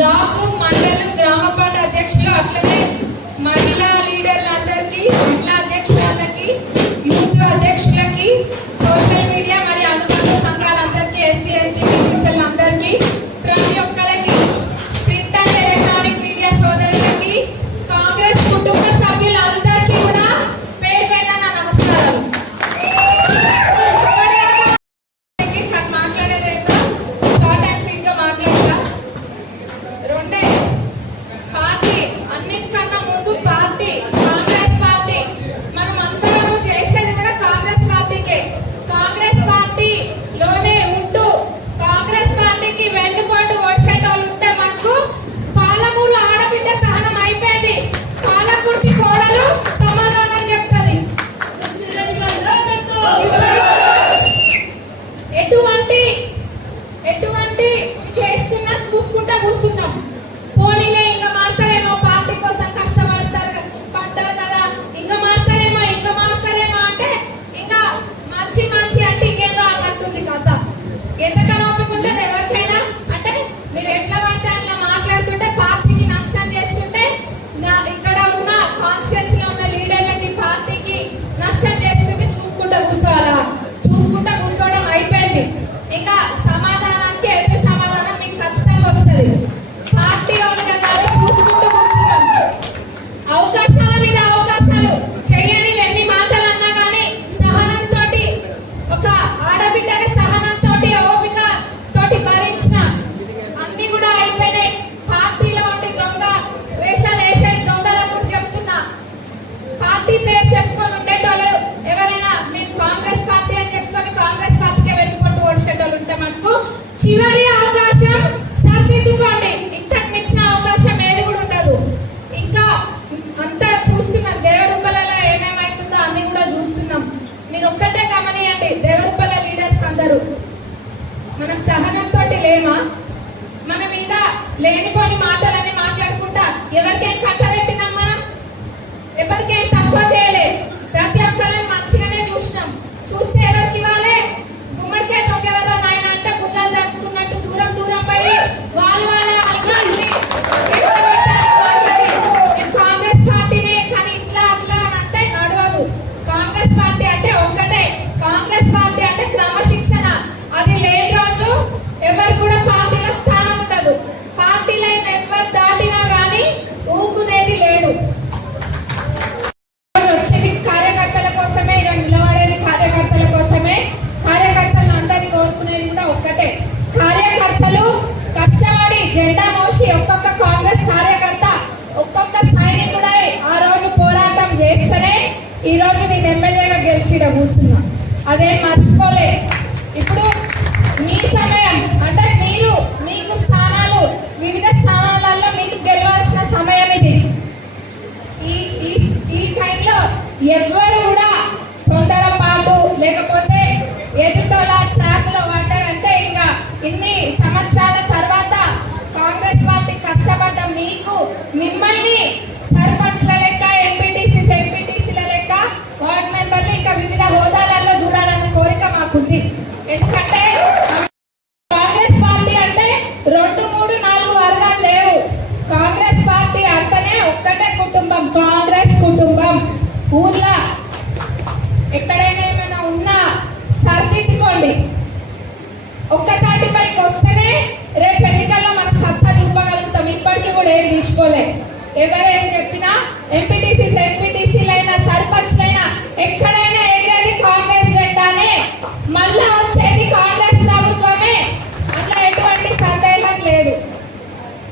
Black మండలం గ్రామ party అధ్యక్షులు అట్లనే మహిళా లీడర్లందరికీ, మహిళా అధ్యక్షులకి, యూత్ అధ్యక్షులకి, సోషల్ మీడియా మరియు అనుబంధ సంఘాలందరికీ, ఎస్సీ ఎస్టీ బీసీసీఎల్ అందరికీ, ప్రతి ఒక్కరికి, ప్రింట్ అండ్ ఎలక్ట్రానిక్ మీడియా సోదరులకి, కాంగ్రెస్ కుటుంబ సభ్యులందరికీ కూడా పేరు పేరున నా నమస్కారాలు. మాట్లాడేదేంటో షార్ట్ అండ్ స్వీట్ గా మాట్లాడతా. రెండే పార్టీ, అన్నిటికన్నా ముందు పార్టీ, కాంగ్రెస్ పార్టీ. మనం అందరము చేసేది కూడా కాంగ్రెస్ పార్టీకే. కాంగ్రెస్ పార్టీలోనే ఉంటూ కాంగ్రెస్ పార్టీకి వెన్నుపాటు వచ్చేటోళ్ళు ఉంటే మనకు పాలమూరు ఆడబిడ్డ సహనం అయిపోయింది. పాలకుడికి కోడలు సమాధానం చెప్తుంది. ఎటువంటి చేస్తున్నా చూసుకుంటా కూర్చున్నాం. పోనీలే ఇంకా మారుతారేమో, పార్టీ కోసం పడ్డారు కదా, ఇంకా మారుతారేమో అంటే ఇంకా మంచి అంటే ఇంకేదో అన్నట్టుంది కథ. ఎంతకన్నా ఒప్పుకుంటుంది ఎవరికైనా? అంటే మీరు ఎట్లా పడితే అట్లా మాట్లాడుతుంటే, పార్టీకి నష్టం చేస్తుంటే, ఇక్కడ ఉన్న కాన్స్టిట్యూన్సీలో ఉన్న లీడర్లకి, పార్టీకి నష్టం చేస్తుంటే చూసుకుంటా కూర్చోవాలా? చూసుకుంటా కూర్చోవడం అయిపోయింది. ఇంకా సమాధానానికి ఎదురు సమాధానం మీకు ఖచ్చితంగా వస్తుంది. పార్టీ కాదు, చూసుకుంటూ కూర్చున్నాం. అవకాశాల మీద అవకాశాలు చేయని ఎన్ని మాటలు అన్నా కానీ సహనంతో, ఒక ఆడబిడ్డని సహనంతో, ఓపిక తోటి భరించిన అన్ని కూడా అయిపోయినాయి. పార్టీలో ఉండి దొంగ వేషాలు వేసే దొంగలప్పుడు చెప్తున్నా, పార్టీ పేరు చెప్పుకొని ఉండేటోళ్ళు ఎవరైనా మేము కాంగ్రెస్ పార్టీ అని చెప్పుకొని కాంగ్రెస్ పార్టీకే వెళ్ళిపోతూ వచ్చేటోళ్ళు ఉంటే మనకు చివరి అవకాశం సరిదిద్దుకోండి. ఇంతకు మించిన అవకాశం ఏది కూడా ఉండదు. ఇంకా అంతా చూస్తున్నాం, దేవరూపలలో ఏమేమైతుందో అన్ని కూడా చూస్తున్నాం. మీరు ఒక్కటే గమనియండి, దేవరూపల లీడర్స్ అందరూ మనం సహనంతో లేమా? మన మీద లేనిపోని మాటలన్నీ మాట్లాడుకుంటా ఎవరికేం కట్టబెట్టినాం? మనం ఎవరికేం తక్కువ చేయలే. ప్రతి ఒక్కరిని మంచిగానే చూసినాం. చూస్తే ఎవరికి వాళ్ళే గుమ్మడికాయ దొంగెవరో నాయన అంటే భుజాలు తట్టుకున్నట్టు దూరం పోయి వాళ్ళే మాట్లాడి కాంగ్రెస్ పార్టీనే కానీ ఇట్లా అట్లా అని అంటే నడవదు. కాంగ్రెస్ పార్టీ అంటే ఒకటే. కాంగ్రెస్ పార్టీ అంటే క్రమశిక్షణ. అది లేని రోజు ఎవరు కూడా పార్టీలో స్థానం ఉండదు. పార్టీలో ఎవరు దాటినా కానీ ఊకునేది లేదు. వచ్చేది కార్యకర్తల కోసమే, ఇక్కడ నిలబడేది కార్యకర్తల కోసమే. కార్యకర్తలను అందరినీ కోరుకునేది కూడా ఒక్కటే. కార్యకర్తలు కష్టపడి జెండా మోసి ఒక్కొక్క కాంగ్రెస్ కార్యకర్త, ఒక్కొక్క సైనికుడై ఆ రోజు పోరాటం చేస్తేనే ఈ రోజు నేను ఎమ్మెల్యేగా గెలిచి కూర్చున్నా. అదేం మర్చిపోలే. ఇప్పుడు మీ సమయం అంటే మీకు స్థానాలు, వివిధ స్థానాలలో మీకు గెలవాల్సిన సమయం ఇది. ఈ టైంలో ఎవ్వరు కూడా తొందరపాటు లేకపోతే ఎదుటోలా ట్రాప్ లో పడ్డారంటే ఇంకా ఇన్ని సంవత్సరాల తర్వాత కాంగ్రెస్ పార్టీ కష్టపడ్డ మిమ్మల్ని సర్పంచ్ల లెక్క, ఎంపీటీసీల లెక్క, వార్డ్ మెంబర్లు ఇంకా వివిధ హోదాలలో చూడాలన్న కోరిక మాకుంది. ఎందుకంటే కాంగ్రెస్ పార్టీ అంటే 2, 3, 4 వర్గాలు లేవు. కాంగ్రెస్ పార్టీ అంటేనే ఒక్కటే కుటుంబం, కాంగ్రెస్ కుటుంబం. ఊర్లో ఎక్కడైనా ఏమైనా ఉన్నా సరిదిద్దుకోండి. ఒక్క తాటిపైకి వస్తేనే రేపు ఎన్నికల్లో మన సత్తా చూపగలుగుతాం. ఇప్పటికీ కూడా ఏం తీసుకోలే. ఎవరైనా